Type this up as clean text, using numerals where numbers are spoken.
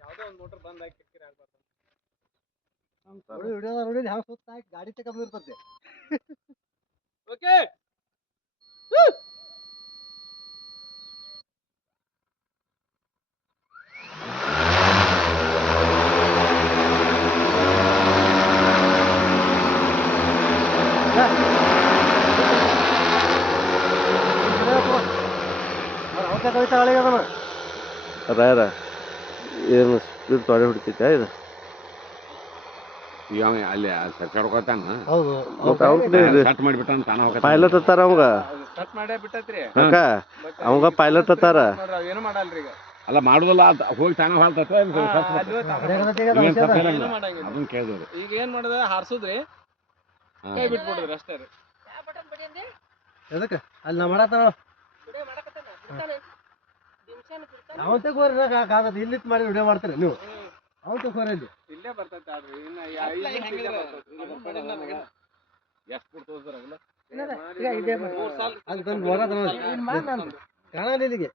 ಯಾವ್ದೋ ಒಂದು ಮೋಟರ್ ಬಂದ್ ಆಗಿ ಕಿರಿಕಿರಿ ಆಗ್ಬಾರ್ದು ನೋಡಿ ಹ್ಯಾಂಗ ಸುತ್ತ ಹಾಕಿ ಗಾಡಿ ತಗೊಂಡ್ ಇರ್ತದೆ. ಓಕೆ ರಾಯರ ಏನು ಸ್ಪೀಡ್ ತೊಡೆ ಹೊಡಿತೈತೆ ಇದು ಅಲ್ಲಿ ಸರ್ಕಾಡ್ಕೊತಾನ ಹೌದು ಕಟ್ ಮಾಡಿಬಿಟ್ಟಾನ ತಾನ ಪೈಲಟ್ ಅತ್ತಾರ ಅವಂಗ ಕಟ್ ಮಾಡೇ ಬಿಟ್ಟೈತ್ರಿ ಅಕ್ಕ ಅವಂಗ ಪೈಲಟ್ ಅತ್ತಾರ ಏನು ಮಾಡಲ್ರಿ ಈಗ ಅಲ್ಲ ಮಾಡುದಲ್ಲ ಹೋಗಿ ತಾನ ಹಾಲ್ತೈತೆ ಏನು ಮಾಡಂಗಿಲ್ಲ ಅದನ್ನ ಕೇಳಿದ್ರಿ ಈಗ ಏನ್ ಮಾಡೋದ ಹಾರ್ಸುದ್ರಿ ಕೈ ಬಿಟ್ಬಿಡುದ್ರಿ ಅಷ್ಟೇ ರೀ ಎದಕ್ಕೆ ಅಲ್ಲಿ ನಾ ಮಾಡತ್ತಾನ ಅವತ್ತೆ ಕೋರಿ ಇಲ್ಲಿತ್ ಮಾಡಿ ವಿಡಿಯೋ ಮಾಡ್ತಾರೆ ನೀವು ಅವತ್ತೆ ಕೋರಲ್ಲಿ ಇಲ್ಲೇ ಬರ್ತೈತೆ ಆಡ್ರಿ ಇನ್ನ ಎಷ್ಟು ಬಿಟ್ಟು ತೋರ್ಸ್ತಾರಲ್ಲ ಅಲ್ಲಿ ತಂದು ಕಾಣಲ್ಲ ಇಲ್ಲಿಗೆ